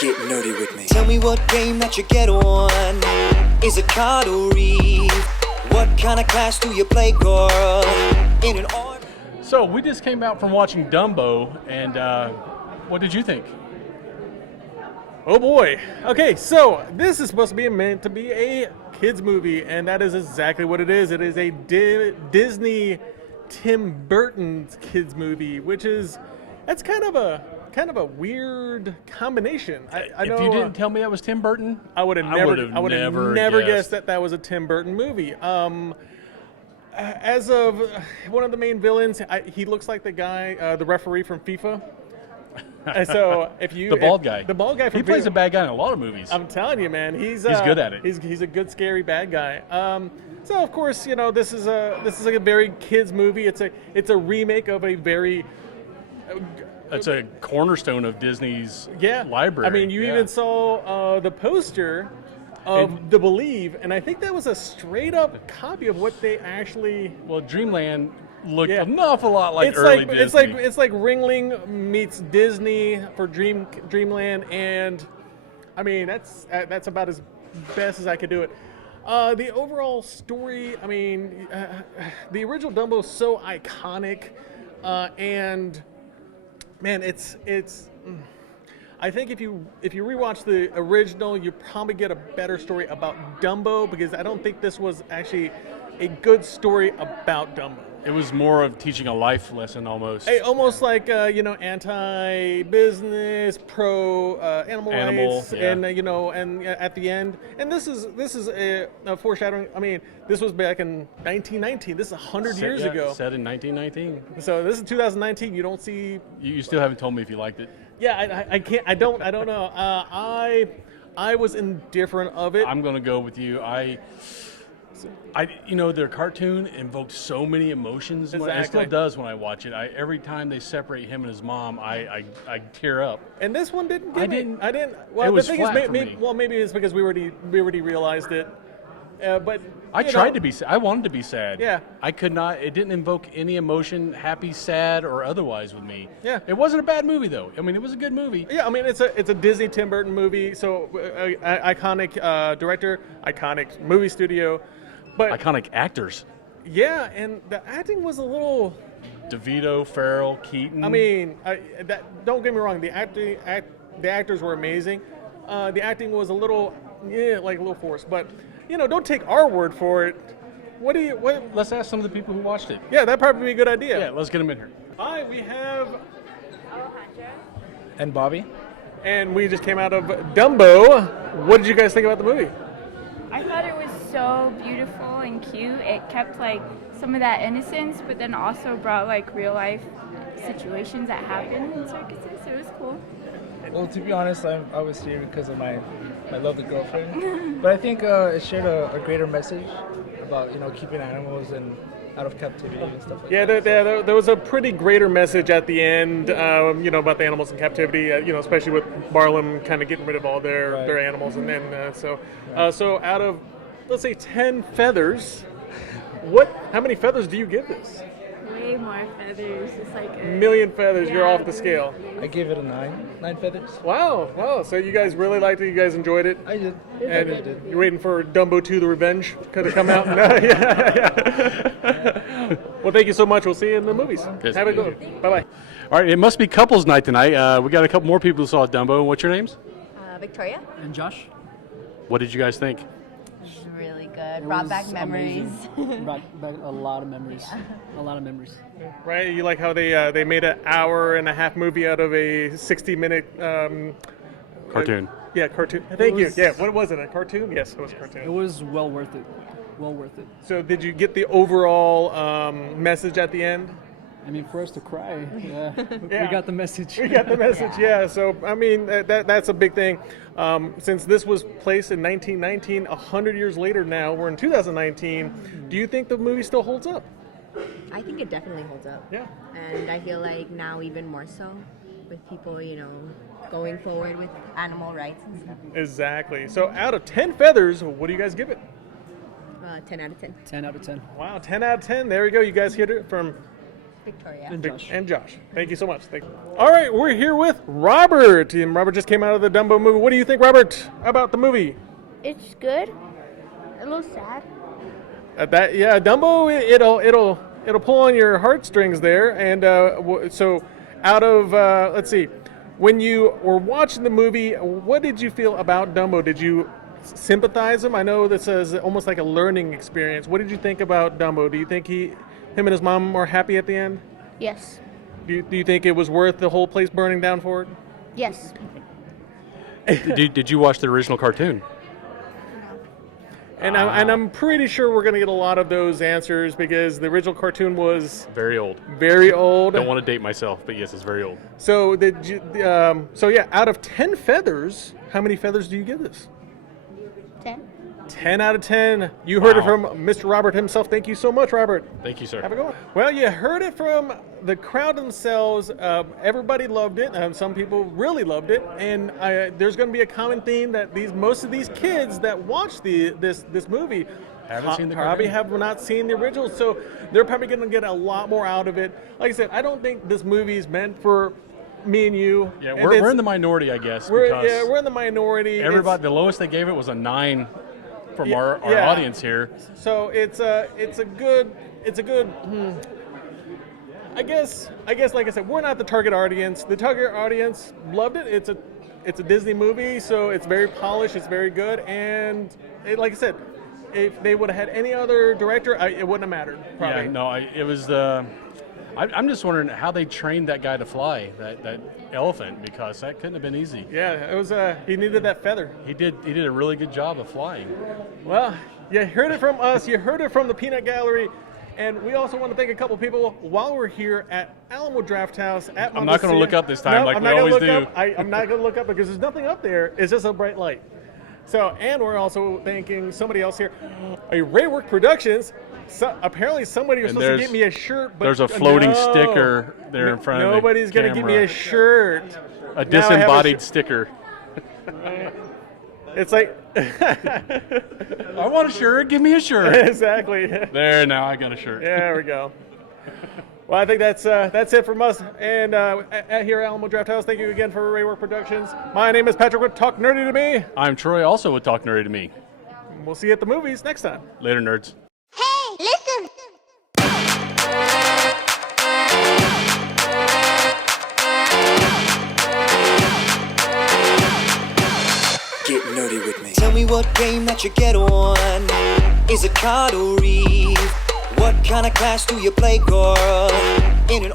Get nerdy with me. Tell me what game that you get on. Is it card or read? What kind of class do you play, girl? In an art. So we just came out from watching Dumbo, and what did you think? Oh boy. Okay, so this is supposed to be meant to be a kids movie, and that is exactly what it is. It is a Disney Tim Burton's kids movie, which is that's kind of a weird combination. I know, if you didn't tell me that was Tim Burton, I would have never guessed that was a Tim Burton movie. As of one of the main villains, he looks like the guy, the referee from FIFA. So the bald guy from he plays a bad guy in a lot of movies. I'm telling you, man, he's good at it. He's a good scary bad guy. So of course, this is a very kids movie. It's a remake of a very it's a cornerstone of Disney's library. I mean, you even saw the poster of The Believe, and I think that was a straight up copy of what they actually. Well, Dreamland looked an awful lot like early Disney. It's like Ringling meets Disney for Dreamland, and I mean that's about as best as I could do it. The overall story, I mean, the original Dumbo is so iconic, and man, it's. I think if you rewatch the original, you probably get a better story about Dumbo, because I don't think this was actually a good story about Dumbo. It was more of teaching a life lesson almost. Almost like anti-business, pro animal rights, and and at the end, and this is a foreshadowing. I mean, this was back in 1919. This is 100 years ago. Set in 1919. So this is 2019. You don't see. You still haven't told me if you liked it. Yeah, I can't. I don't know. I was indifferent of it. I'm gonna go with you. Their cartoon invoked so many emotions. Exactly. It still does when I watch it. Every time they separate him and his mom, I tear up. And this one didn't. I didn't. Well, the thing is, maybe it's because we already realized it. But I tried to be. I wanted to be sad. Yeah. I could not. It didn't invoke any emotion, happy, sad, or otherwise with me. Yeah. It wasn't a bad movie though. I mean, it was a good movie. Yeah. I mean, it's a Disney Tim Burton movie. So iconic director, iconic movie studio, but iconic actors. Yeah, and the acting was a little. DeVito, Farrell, Keaton. I mean, don't get me wrong. The actors were amazing. The acting was a little forced, but. Don't take our word for it. Let's ask some of the people who watched it. Yeah, that'd probably be a good idea. Yeah, let's get them in here. Hi, we have Alejandro and Bobby, and we just came out of Dumbo. What did you guys think about the movie? I thought it was so beautiful and cute. It kept some of that innocence, but then also brought real life situations that happen in circuses. It was cool. Well, to be honest, I was here because of my lovely girlfriend. But I think it shared a greater message about keeping animals and out of captivity and stuff like that. Yeah, there was a pretty greater message at the end, about the animals in captivity. Especially with Barnum kind of getting rid of all their animals, and then so out of let's say 10 feathers, how many feathers do you give this? Way more feathers. It's like a million feathers. You're off the scale. I gave it a 9 feathers. Wow. So you guys really liked it. You guys enjoyed it. I did. And I did. You're waiting for Dumbo 2: The Revenge to come out. Yeah. Well, thank you so much. We'll see you in the movies. Yes, Have a good one. Bye-bye. All right, it must be couples night tonight. We got a couple more people who saw Dumbo. What's your names? Victoria. And Josh. What did you guys think? Really good. Brought back memories. Brought back a lot of memories. Yeah. A lot of memories. Right? You like how they made an hour-and-a-half movie out of a 60-minute cartoon. Cartoon. Thank you. Yeah, what was it? A cartoon? Yes, it was a cartoon. It was well worth it. Well worth it. So did you get the overall message at the end? I mean, for us to cry, yeah. We got the message. We got the message, yeah. So, I mean, that's a big thing. Since this was placed in 1919, 100 years later now, we're in 2019, do you think the movie still holds up? I think it definitely holds up. Yeah. And I feel like now even more so with people, going forward with animal rights and stuff. Exactly. So out of 10 feathers, what do you guys give it? 10 out of 10. 10 out of 10. Wow, 10 out of 10. There we go. You guys heard it from Victoria. And Josh. and Josh. Thank you so much. Thank you. All right, we're here with Robert. And Robert just came out of the Dumbo movie. What do you think, Robert, about the movie? It's good. A little sad. Dumbo, it'll pull on your heartstrings there. And so, out of let's see, when you were watching the movie, what did you feel about Dumbo? Did you sympathize him? I know this is almost like a learning experience. What did you think about Dumbo? Do you think him and his mom were happy at the end? Yes. Do you think it was worth the whole place burning down for it? Yes. Did you watch the original cartoon? And I'm pretty sure we're going to get a lot of those answers because the original cartoon was Very old. very old. Don't want to date myself, but yes, it's very old. So out of 10 feathers, how many feathers do you give this? 10. 10 out of 10. You heard it Wow. from Mr. Robert himself. Thank you so much, Robert. Thank you, sir. Have a good one. Well, you heard it from the crowd themselves. Everybody loved it. Some people really loved it. And there's going to be a common theme that most of these kids that watch this movie Haven't seen the probably cartoon. have not seen the original. So they're probably going to get a lot more out of it. Like I said, I don't think this movie is meant for me and you. Yeah, And we're in the minority, I guess. we're because in the minority. everybody, the lowest they gave it was a 9 from our yeah. audience here. So it's a good. I guess like I said, we're not the target audience. The target audience loved it. It's a Disney movie, so it's very polished. It's very good, and like I said, if they would have had any other director, it wouldn't have mattered. Probably. Yeah, no, it was. I'm just wondering how they trained that guy to fly that elephant, because that couldn't have been easy. Yeah, it was. He needed that feather. He did a really good job of flying. Well, you heard it from us. You heard it from the Peanut Gallery. And we also want to thank a couple people while we're here at Alamo Drafthouse at I'm not going to look up this time like I'm we not gonna always look do. Up. I'm not going to look up because there's nothing up there. It's just a bright light. So, and we're also thanking somebody else here. Raywork Productions. So, apparently somebody was And supposed to get me a shirt, but there's a floating no. sticker there in front of the Nobody's going to give me a camera. shirt. A Now I have disembodied sticker. It's like I want a shirt. Give me a shirt. exactly. There, now I got a shirt. Yeah, there we go. Well, I think that's it from us. And here at Alamo Drafthouse, thank you again for Raywork Productions. My name is Patrick with Talk Nerdy to Me. I'm Troy, also with Talk Nerdy to Me. We'll see you at the movies next time. Later, nerds. Hey, listen. Get nerdy with me. Tell me what game that you get on. Is it card or reef? What kind of class do you play, girl? In an